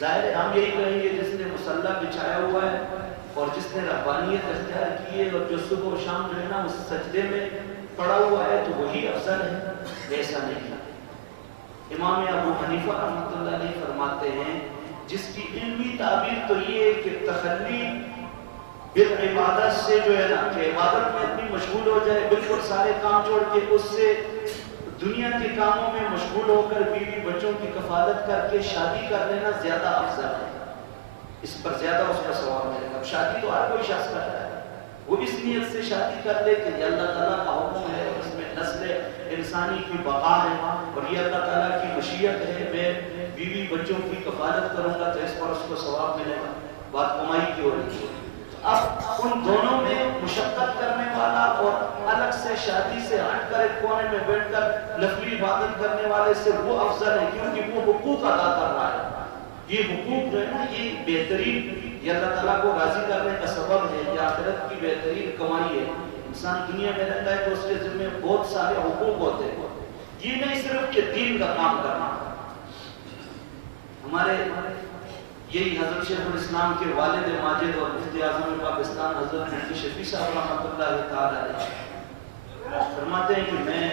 ظاہر ہے ہم یہی کہیں گے جس نے مصلی بچھایا ہوا ہے اور جس نے ربانیت اختیار کی ہے اور جو صبح و شام جو ہے نا اس سجدے میں پڑا ہوا ہے تو وہی افضل ہے، ایسا نہیں ہے۔ امام ابو حنیفہ رحمۃ اللہ علیہ فرماتے ہیں جس کی علمی تعبیر تو یہ ہے کہ تخلی بالعبادت سے جو ہے نا کہ عبادت میں اتنی مشغول ہو جائے بالکل سارے کام چھوڑ کے اس سے دنیا کے کاموں میں مشغول ہو کر بیوی بچوں کی کفالت کر کے شادی کر لینا زیادہ افضل ہے، اس پر زیادہ اس کا ثواب ملے گا۔ اب شادی تو ہر کوئی شخص کرتا ہے، وہ اس نیت سے شادی کر لے کہ یہ اللہ تعالیٰ کا حکم ہے، اس میں نسل انسانی کی بقا ہے اور یہ اللہ تعالیٰ کی مشیت ہے، میں بیوی بچوں کی کفالت کروں گا تو اس پر اس کو ثواب ملے گا، بات کمائی کی ہو رہی ہے۔ اب ان دونوں میں مشقت کرنے والا اور الگ سے شادی سے ہٹ کر ایک کونے میں بیٹھ کر نفلی عبادت کرنے والے سے وہ افضل ہے، کیونکہ وہ حقوق ادا کر رہا ہے۔ یہ حقوق جو ہے نا یہ بہترین، یہ اللہ تعالیٰ کو راضی کرنے کا سبب ہے، یہ آخرت کی بہترین کمائی ہے۔ انسان دنیا میں رہتا ہے تو اس کے ذمہ بہت سارے حقوق ہوتے ہیں، یہ نہیں صرف کہ دین کا کام کرنا۔ ہمارے یہی حضرت شیخ الاسلام کے والد ماجد اور مفتی اعظم پاکستان حضرت مفتی شفیع صاحب رحمۃ اللہ تعالی علیہ فرماتے ہیں کہ میں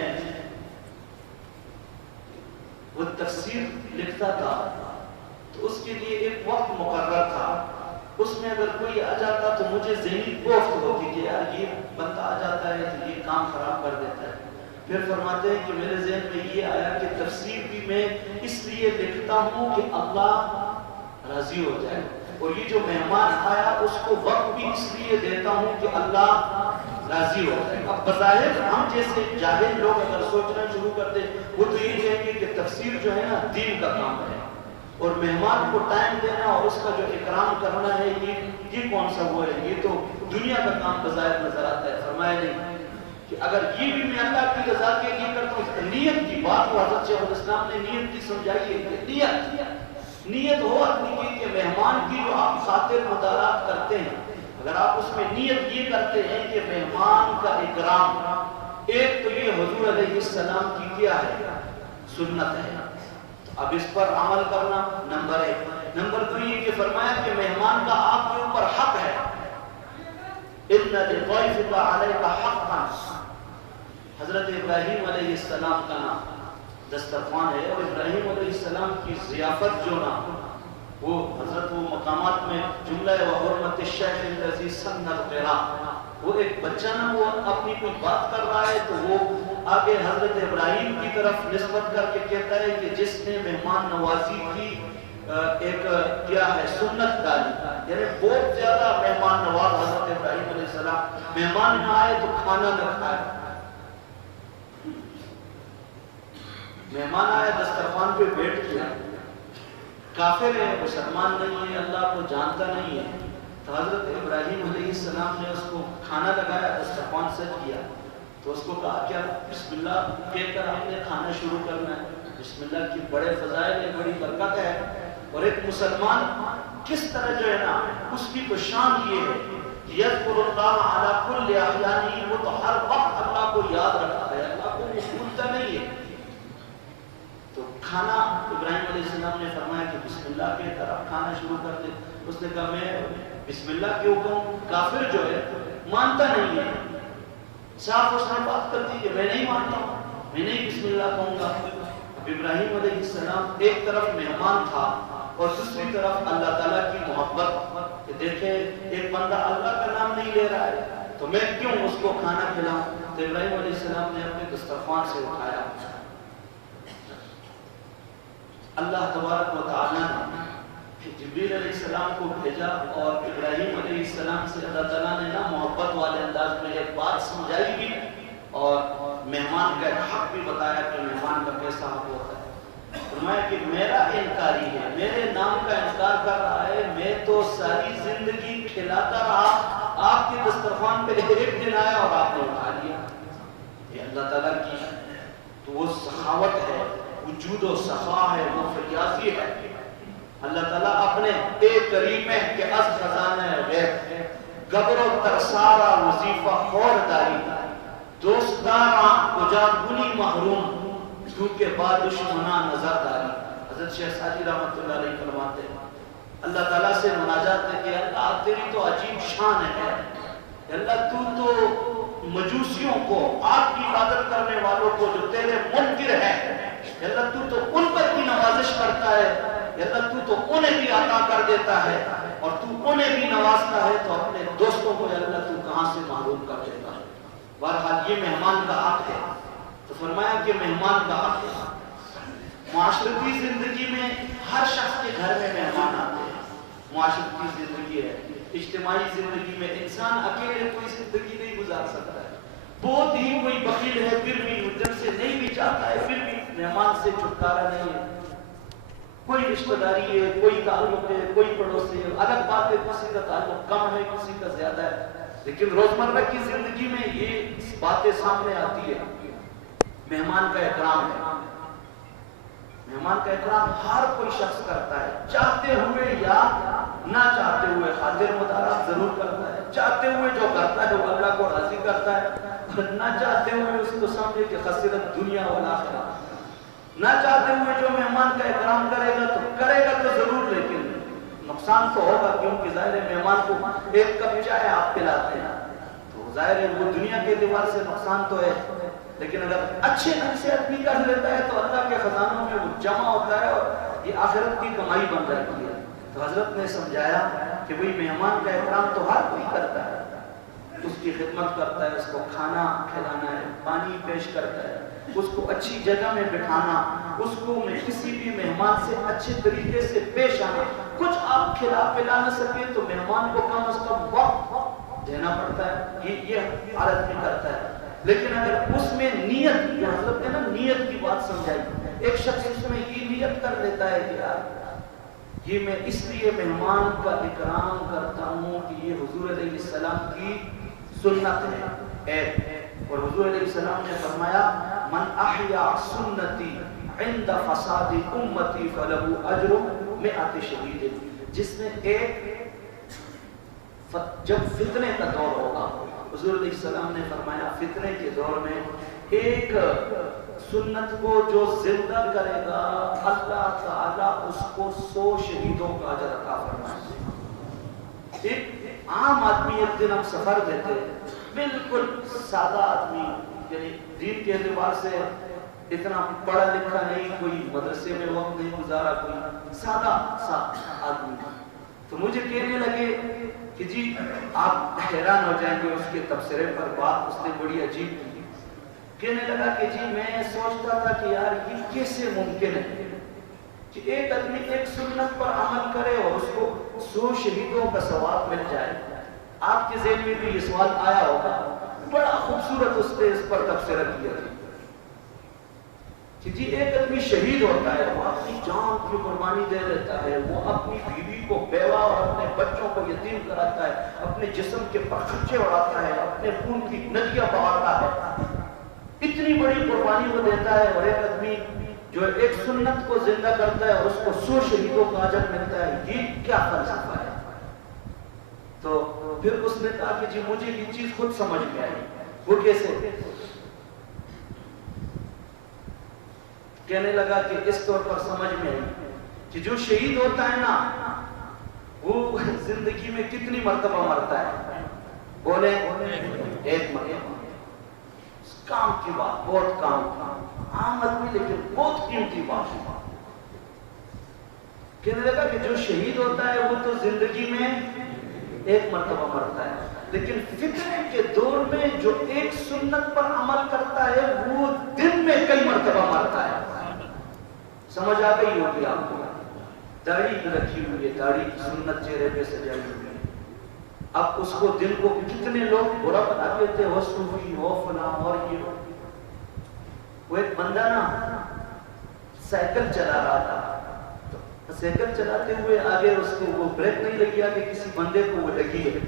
وہ تفسیر لکھتا تھا تو اس کے لیے ایک وقت مقرر تھا، اس میں اگر کوئی آ جاتا تو مجھے ذہنی کوفت ہوتی کہ یار یہ بندہ آ جاتا ہے تو یہ کام خراب کر دیتا ہے۔ پھر فرماتے ہیں کہ میرے ذہن میں یہ آیا کہ تفسیر بھی میں اس لیے لکھتا ہوں کہ اللہ راضی ہو جائے، اور یہ جو مہمان آیا اس کو وقت بھی اس لیے دیتا ہوں کہ اللہ راضی ہو جائے۔ اب بظاہر ہم جیسے جاہل لوگ اگر سوچنا شروع کر دیں وہ تو یہ کہیں گے کہ تفسیر جو ہے نا دین کا کام ہے، اور مہمان کو ٹائم دینا اور اس کا جو اکرام کرنا ہے یہ کون سا وہ ہے، یہ تو دنیا کا کام بظاہر نظر آتا ہے۔ فرمایا نہیں کہ اگر یہ بھی میں اللہ کی رضا کے لیے کرتا ہوں، نیت کی بات کو حضرت شیخ الاسلام نے نیت کی سمجھائی ہے کہ نیت ہو اپنی کہ مہمان کی جو آپ خاطر مدارات کرتے ہیں، اگر آپ اس میں نیت یہ کرتے ہیں کہ مہمان کا اکرام، ایک تو یہ حضور علیہ السلام کی کیا ہے سنت ہے، اب اس پر عمل کرنا نمبر ایک۔ نمبر دو یہ کہ فرمایا کہ مہمان کا آپ کے اوپر حق ہے، اِنَّ لِضَيْفِكَ عَلَيْكَ حَقًّا۔ حضرت ابراہیم علیہ السلام کا نام دسترخوان ہے، اور ابراہیم علیہ السلام کی ضیافت جو نا وہ حضرت وہ مقامات میں جملہ وحرمت الشیخ الذی سن القراء، وہ ایک بچہ نا وہ اپنی کوئی بات کر رہا ہے تو وہ آگے حضرت ابراہیم کی طرف نسبت کر کے کہتا ہے کہ جس نے مہمان نوازی کی ایک کیا ہے سنت ڈالی، یعنی بہت زیادہ مہمان نواز حضرت ابراہیم علیہ السلام، مہمان نہ آئے تو کھانا نہ کھائے، مہمان آیا دسترخوان پہ بیٹھ گیا، کافر ہے مسلمان نہیں ہے اللہ کو جانتا نہیں ہے، تو حضرت ابراہیم علیہ السلام نے اس کو کھانا لگایا، دسترخوان سج کیا تو اس کو کہا کیا بسم اللہ کہہ کر آپ نے کھانا شروع کرنا ہے، بسم اللہ کی بڑے فضائل ہے، بڑی برکت ہے، اور ایک مسلمان کس طرح جو ہے نا اس کی تو شان یہ ہے یذکر اللہ علی کل احیانہ، وہ تو ہر وقت اللہ کو یاد رکھتا ہے، اللہ کو بھولتا نہیں ہے۔ تو کھانا ابراہیم علیہ السلام نے فرمایا کہ بسم اللہ کے طرف کھانا شروع کر دے، اس نے کہا میں بسم اللہ کیوں کہوں، کافر جو ہے مانتا نہیں ہے، صاف اس نے بات کر دی کہ میں نہیں مانتا ہوں، میں نہیں بسم اللہ کہوں گا۔ اب ابراہیم علیہ السلام ایک طرف مہمان تھا اور دوسری طرف اللہ تعالیٰ کی محبت، کہ دیکھیں ایک بندہ اللہ کا نام نہیں لے رہا ہے تو میں کیوں اس کو کھانا کھلاؤں، تو ابراہیم علیہ السلام نے اپنے دسترخوان سے اٹھایا، اللہ تبارک و تعالیٰ نے جبریل علیہ السلام کو بھیجا اور ابراہیم علیہ السلام سے اللہ تعالیٰ نے نا محبت والے انداز میں ایک بات سمجھائی بھی اور مہمان کا حق بھی بتایا کہ مہمان کا کیسا حق ہوتا ہے۔ فرمایا کہ میرا انکاری ہے، میرے نام کا انکار کر رہا ہے، میں تو ساری زندگی کھلاتا رہا، آپ کے دسترخوان پہ ایک دن آیا اور آپ نے اٹھا لیا، یہ اللہ تعالیٰ کی تو وہ سخاوت ہے، وجود و صفا ہے، وہ فیاضی ہے۔ اللہ تعالیٰ اپنے ایک کریم ہے کہ از خزانہ غیب گبر و ترسارا وظیفہ خور داری، دوستاراں اجاگنی محروم تو کے بعد دشمناں نظر داری۔ حضرت شیخ ساجی رحمۃ اللہ علیہ فرماتے ہیں تیری تو عجیب شان ہے اللہ، تو مجوسیوں کو، آگ کی عبادت کرنے والوں کو جو تیرے منکر ہے اللہ، تو ان پر بھی نوازش کرتا ہے اللہ، تو انہیں بھی عطا کر دیتا ہے اور تو انہیں بھی نوازتا ہے، تو اپنے دوستوں کو اللہ تو کہاں سے محروم کر دیتا ہے۔ بہرحال یہ مہمان کا حق ہے، تو فرمایا کہ مہمان کا حق ہے۔ معاشرتی زندگی میں ہر شخص کے گھر میں مہمان آتے ہیں، معاشرتی زندگی ہے، اجتماعی زندگی میں انسان اکیلے کوئی زندگی نہیں گزار سکتا ہے، بہت ہی کوئی بخیل ہے پھر بھی جب سے نہیں بھی چاہتا ہے پھر بھی مہمان سے چھٹکارا نہیں ہے، کوئی رشتہ داری ہے، کوئی تعلق ہے، کوئی پڑوسی ہے، الگ بات ہے، کسی کا تعلق کم ہے کسی کا زیادہ ہے، لیکن روزمرہ کی زندگی میں یہ باتیں سامنے آتی ہے۔ مہمان کا اکرام ہے، مہمان کا اکرام ہر کوئی شخص کرتا ہے، چاہتے ہوئے یا نہ چاہتے ہوئے، خاطر مدارات ضرور کرتا ہے، چاہتے ہوئے جو کرتا ہے وہ اللہ کو راضی کرتا ہے، اور نہ چاہتے ہوئے اس کو سمجھے کہ خسرت دنیا والآخرہ، نہ چاہتے ہوئے جو مہمان کا اکرام کرے گا تو ضرور، لیکن نقصان تو ہوگا، کیونکہ ظاہر ہے مہمان کو ایک کپ چائے آپ پلاتے ہیں تو ظاہر ہے وہ دنیا کے اعتبار سے نقصان تو ہے، لیکن اگر اچھے ڈھنگ سے آدمی کر لیتا ہے تو اللہ کے خزانوں میں وہ جمع ہوتا ہے اور یہ آخرت کی کمائی بن جاتی ہے۔ تو حضرت نے سمجھایا کہ وہی مہمان کا احترام تو ہر کوئی کرتا ہے، اس کی خدمت کرتا ہے، اس کو کھانا کھلانا ہے، پانی پیش کرتا ہے، اس کو اچھی جگہ میں بٹھانا، اس کو کسی بھی مہمان سے اچھے طریقے سے پیش آنا، کچھ آپ کھلا پلا نہ سکے تو مہمان کو کم از کم وقت دینا پڑتا ہے، یہ عادت بھی کرتا ہے، لیکن اگر اس میں نیت، حضرت نے نا نیت کی بات سمجھائی، ایک شخص اس میں یہ نیت کر لیتا ہے کہ یار یہ میں اس لیے مہمان کا اکرام کرتا ہوں کہ یہ حضور علیہ السلام کی سنت ہے، اور حضور علیہ السلام نے فرمایا من احیا سنتی عند فساد امتی فلہ اجر مئات شہید، جس نے جب فتنے کا دور ہوگا، حضور علیہ السلام نے فرمایا فتنے کے دور میں ایک سنت کو جو زندہ کرے گا اللہ تعالیٰ اس کو 100 شہیدوں کا اجر عطا فرمائے۔ ایک عام آدمی، ایک دن ہم سفر دیتے، بالکل سادہ آدمی، یعنی دین کے اعتبار سے اتنا پڑھا لکھا نہیں، کوئی مدرسے میں وقت نہیں گزارا، کوئی سادہ سا آدمی، تو مجھے کہنے لگے کہ جی آپ حیران ہو جائیں گے اس کے تبصرے پر، بات اس نے بڑی عجیب کی، کہنے لگا کہ جی میں سوچتا تھا کہ یار یہ کیسے ممکن ہے کہ ایک آدمی ایک سنت پر عمل کرے اور اس کو 100 شہیدوں کا ثواب مل جائے۔ آپ کے ذہن میں بھی یہ سوال آیا ہوگا، بڑا خوبصورت اس نے اس پر تبصرہ کیا کہ جی ایک آدمی شہید ہوتا ہے، وہ اپنی جان کی قربانی دے دیتا ہے، وہ اپنی بیوی کو بیوہ اور اپنے بچوں کو یتیم کراتا ہے، اپنے جسم کے پرخچے اڑاتا ہے، اپنے خون کی ندیاں بہاتا ہے، اتنی بڑی قربانی وہ دیتا ہے، اور ایک آدمی جو ایک سنت کو زندہ کرتا ہے اور اس کو 100 شہیدوں کا اجر ملتا ہے، یہ کیا فلسفہ ہے؟ تو پھر اس نے کہا کہ جی مجھے یہ چیز خود سمجھ میں آئی، وہ کیسے؟ کہنے لگا کہ اس طور پر سمجھ میں آئی کہ جو شہید ہوتا ہے نا وہ زندگی میں کتنی مرتبہ مرتا ہے؟ بولے ایک مرتبہ، کام کی بات، بہت کام، عام آدمی لیکن بہت قیمتی بات ہے۔ کہنے لگا کہ جو شہید ہوتا ہے وہ تو زندگی میں ایک مرتبہ مرتا ہے، لیکن فتنے کے دور میں جو ایک سنت پر عمل کرتا ہے وہ دن میں کئی مرتبہ مرتا ہے۔ سمجھ آ گئی ہوگی آپ کو؟ داڑھی رکھی ہوئی ہے، داڑھی کی سنت چہرے پہ سجائی ہوئی ہے، اب اس کو دن کو کتنے لوگ برا بتاتے تھے، وہ صوفی ہو فلاں اور یہ ہو۔ وہ ایک بندہ نا سائیکل چلا رہا تھا، تو سائیکل چلاتے ہوئے آگے اس کو وہ بریک نہیں لگی، آگے کسی بندے کو وہ لگی ہے،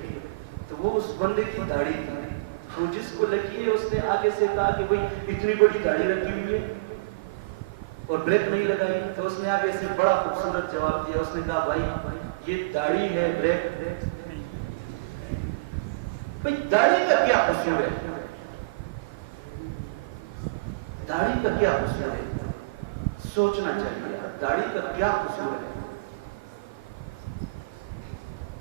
تو وہ اس بندے کی داڑھی تھی، تو جس کو لگی ہے اس نے آگے سے کہا کہ بھئی اتنی بڑی داڑھی رکھی ہوئی ہے اور بریک نہیں لگائی، تو اس نے آگے سے بڑا خوبصورت جواب دیا، اس نے کہا بھائی یہ داڑھی ہے، بریک بھئی داڑھی کا کیا قصور ہے؟ داڑھی کا کیا قصور ہے؟ سوچنا چاہیے، داڑھی کا کیا قصور ہے؟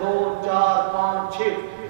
2, 4, 5, 6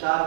4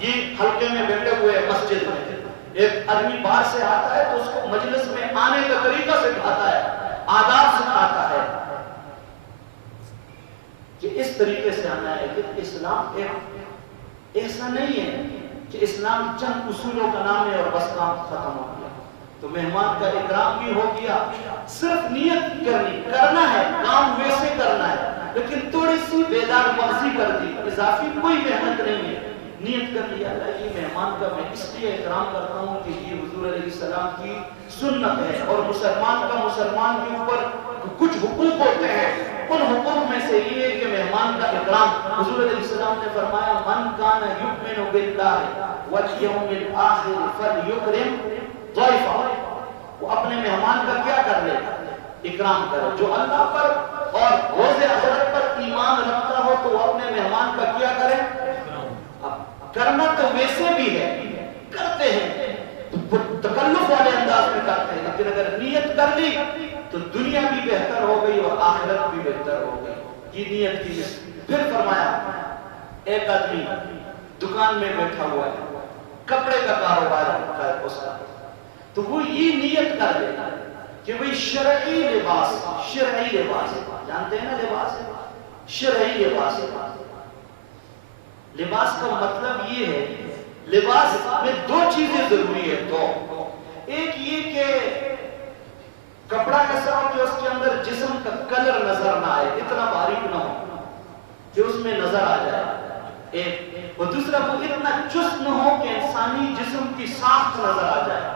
یہ حلقے میں بیٹھے ہوئے مسجد میں ایک آدمی باہر سے آتا ہے تو اس کو مجلس میں آنے کا طریقہ سکھاتا ہے, آداب سکھاتا ہے کہ اس طریقے سے آنا ہے. کہ اسلام ایسا نہیں ہے کہ اسلام چند اصولوں کا نام ہے اور بس کام ختم ہو گیا. تو مہمان کا اکرام بھی ہو گیا, صرف نیت کرنا ہے, کام ویسے کرنا ہے, لیکن تھوڑی سی بیدار مغزی کر دی, اضافی کوئی محنت نہیں ہے. نیت کر لیا اللہ یہ مہمان کا میں اس لیے احترام کرتا ہوں کہ یہ حضور علیہ السلام کی سنت ہے, اور مسلمان کا مسلمان کے اوپر کچھ حقوق ہوتے ہیں. ان حقوق میں سے یہ ہے کہ مہمان کا اکرام. حضور علیہ السلام نے فرمایا من کان یؤمن باللہ والیوم الآخر فلیکرم ضیفہ. وہ اپنے مہمان کا کیا کر لے, اکرام کرے. جو اللہ پر اور روز آخرت پر ایمان رکھتا ہو تو وہ اپنے مہمان کا کیا کرے. کرنا تو ویسے بھی ہے, کرتے ہیں تکلف والے انداز میں کرتے ہیں, لیکن اگر نیت کر لی تو دنیا بھی بہتر ہو گئی اور آخرت بھی بہتر ہو گئی. یہ نیت کی. پھر فرمایا ایک آدمی دکان میں بیٹھا ہوا ہے, کپڑے کا کاروبار ہے اس کا, تو وہ یہ نیت کر لے کہ بھئی شرعی لباس, شرعی لباس جانتے ہیں نا, لباس شرعی لباس. لباس کا مطلب یہ ہے, لباس میں دو چیزیں ضروری ہے. دو, ایک یہ کہ کپڑا ایسا ہو کہ اس کے اندر جسم کا کلر نظر نہ آئے, اتنا باریک نہ ہو کہ اس میں نظر آ جائے ایک, اور دوسرا وہ اتنا چست نہ ہو کہ انسانی جسم کی ساخت نظر آ جائے.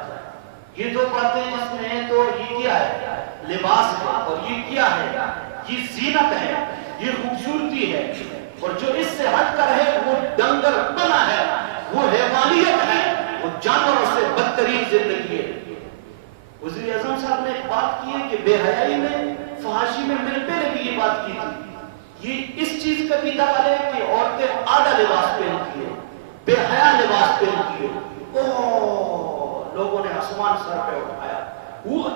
یہ دو باتیں اس میں ہیں. تو یہ کیا ہے, لباس ہے, اور یہ کیا ہے, یہ زینت ہے, یہ خوبصورتی ہے. اور جو اس سے ہٹ کر ہے وہ ڈنگر بنا ہے, وہ حیوانیت ہے, وہ جانوروں سے بدترین زندگی ہے. وزیر اعظم صاحب نے ایک بات کی ہے کہ بے حیائی میں, فحاشی میں ملتے نے بھی یہ بات کی تھی. یہ اس چیز کا بھی دعویٰ ہے کہ عورتیں آدھا لباس پہنتی ہے, بے حیا لباس پہنتی ہے. اوہ, لوگوں نے آسمان سر پہ اٹھایا. وہ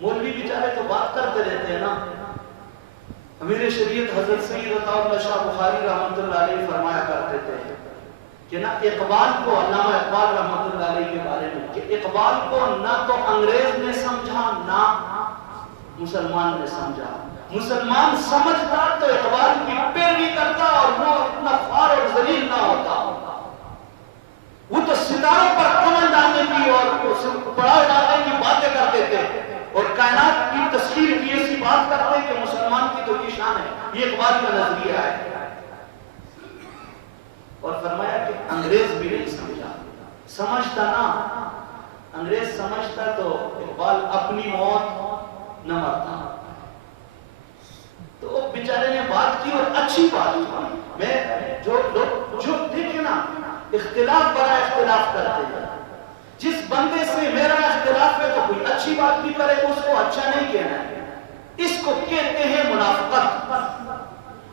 مولوی بیچارے تو بات کرتے رہتے ہیں نا. امیر شریعت حضرت سید عطا اللہ شاہ بخاری رحمۃ اللہ علیہ فرمایا کرتے تھے کہ نہ اقبال کو, علامہ اقبال رحمۃ اللہ علیہ کے بارے میں, کہ اقبال کو نہ تو انگریز نے سمجھا نہ مسلمان نے سمجھا. مسلمان سمجھتا تو اقبال کی پیروی کرتا اور وہ اتنا خوار اور ذلیل نہ ہوتا. وہ تو ستاروں پر کمل ڈالنے کی اور پڑاؤ ڈالنے کی باتیں کرتے تھے, اور کائنات کی تصویر کی ایسی بات کرتے ہیں کہ مسلمان کی تو یہ شان ہے. یہ اقبال کا نظریہ ہے. اور فرمایا کہ انگریز بھی نہیں سمجھا. سمجھتا نا, انگریز سمجھتا تو اقبال اپنی موت نہ مرتا. تو بیچارے نے بات کی اور اچھی بات کی. میں جو دیکھے نا, اختلاف بڑا اختلاف کرتے ہیں. جس بندے سے میرا اختلاف ہے تو کوئی اچھی بات بھی کرے اس کو اچھا نہیں کہنا ہے, اس کو کہتے ہیں منافقت.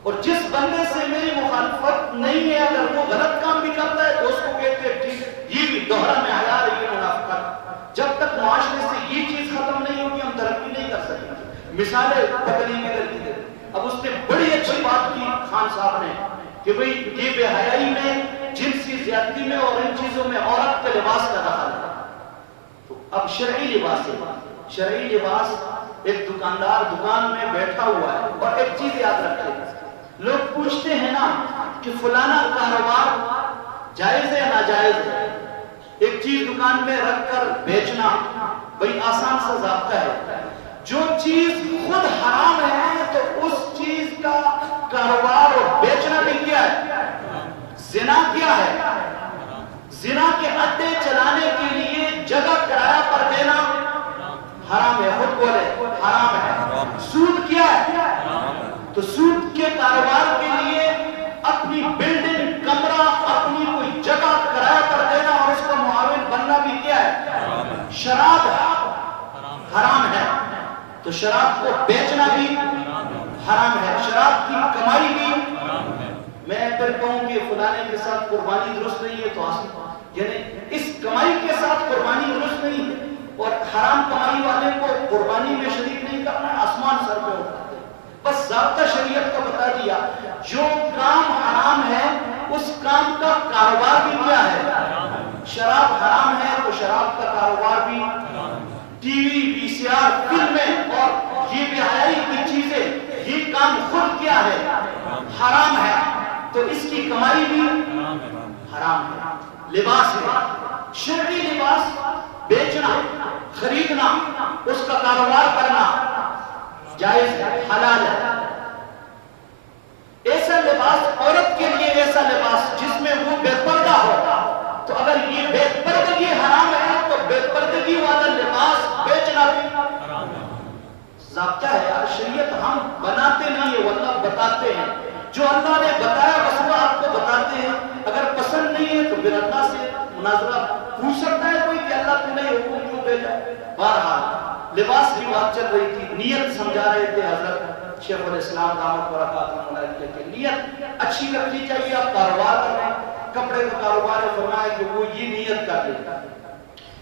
اور جس بندے سے میری مخالفت نہیں ہے, اگر وہ غلط کام بھی کرتا ہے تو اس کو کہتے ہیں ٹھیک, یہ بھی دوہرا معیار ہے, یہ منافقت. جب تک معاشرے سے یہ چیز ختم نہیں ہوگی ہم ترقی نہیں کر سکیں. مثالیں بدلیں گے. اب اس نے بڑی اچھی بات کی خان صاحب نے کہ بھئی یہ بے حیائی میں, جنسی زیادتی میں اور ان چیزوں میں عورت کے لباس کا دخل ہے. تو اب شرعی لباس ہے. شرعی لباس, ایک دکاندار دکان میں بیٹھا ہوا ہے. اور ایک چیز یاد رکھیں, لوگ پوچھتے ہیں نا کہ فلانا کاروبار جائز ہے ناجائز ہے. ایک چیز دکان میں رکھ کر بیچنا بھئی آسان سا ضابطہ ہے. جو چیز خود حرام ہے تو اس چیز کا کاروبار اور بیچنا بھی کیا ہے, زنا کیا ہے. زنا کے اڈے چلانے کے لیے جگہ کرایہ پر دینا حرام ہے. خود بولے حرام ہے. سود کیا ہے, تو سود کے کاروبار کے لیے اپنی بلڈنگ, کمرہ, اپنی کوئی جگہ کرایہ پر دینا اور اس کا معاون بننا بھی کیا ہے, شراب حرام ہے. تو شراب کو بیچنا بھی حرام ہے, شراب کی کمائی بھی. میں پھر کہوں کہ فلانے کے ساتھ قربانی درست نہیں ہے تو یعنی اس کمائی کے ساتھ قربانی درست نہیں ہے, اور حرام کمائی والے کو قربانی میں شریک نہیں کرنا ہے, آسمان سر پہ اٹھاتے. بس ضابطہ شریعت کا بتا دیا، جو کام حرام ہے اس کام کا کاروبار بھی کیا ہے؟ شراب حرام ہے تو شراب کا کاروبار بھی، ٹی وی، وی سی آر، فلمیں اور یہ بے حیائی کی چیزیں، یہ کام خود کیا ہے؟ حرام ہے، تو اس کی کمائی بھی حرام ہے۔ لباس ہے، شرعی لباس بیچنا، خریدنا، اس کا کاروبار کرنا جائز ہے، حلال ہے۔ ایسا لباس عورت کے لیے، ایسا لباس جس میں وہ بے پردہ ہو، تو اگر یہ بے پردگی حرام ہے تو بے پردگی والا لباس بیچنا بھی حرام ہے۔ ضابطہ ہے یار، شریعت ہم بناتے نہیں ہیں، وہ اللہ بتاتے ہیں، جو اللہ نے بتایا بس وہ آپ کو بتاتے ہیں۔ اگر پسند نہیں ہے تو پھر اللہ سے مناظرہ پوچھ سکتا ہے کوئی کہ اللہ تو نہیں حکم کیوں بھیجا۔ بہرحال لباس کی بات چل رہی تھی، نیت سمجھا رہے تھے حضرت شیخ الاسلام دامت برکاتہ علیہ کہ نیت اچھی رکھنی چاہیے۔ آپ کاروبار کر رہے ہیں، کپڑے کا کاروبار ہے، فرمایا کہ وہ یہ نیت کر لے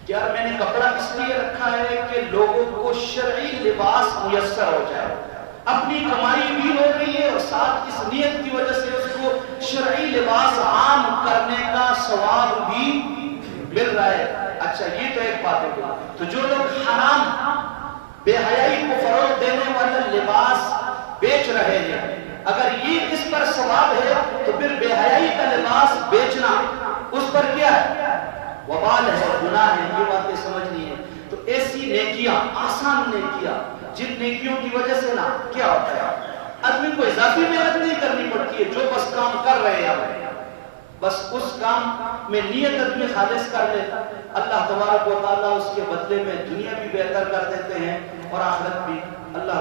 کہ یار میں نے کپڑا اس لیے رکھا ہے کہ لوگوں کو شرعی لباس میسر ہو جائے، اپنی کمائی بھی ہو رہی ہے اور ساتھ اس نیت کی وجہ سے اس کو شرعی لباس عام کرنے کا ثواب بھی مل رہا ہے۔ اچھا یہ تو ایک بات ہے، تو جو لوگ حرام بے حیائی کو فروغ دینے والا لباس بیچ رہے ہیں، اگر یہ اس پر ثواب ہے تو پھر بے حیائی کا لباس بیچنا اس پر کیا ہے؟ وبال ہے، گناہ ہے۔ یہ باتیں سمجھنی ہے۔ تو ایسی نیکیاں، آسان نیکیاں، جن نیکیوں کی وجہ سے نا کیا ہوتا ہے، آدمی کو اضافی محنت نہیں کرنی پڑتی ہے، جو بس کام کر رہے ہیں بس اس کام میں نیت آدمی خالص کر لے، اللہ تبارک و تعالیٰ اس کے بدلے میں دنیا بھی بہتر کر دیتے ہیں اور آخرت بھی۔ اللہ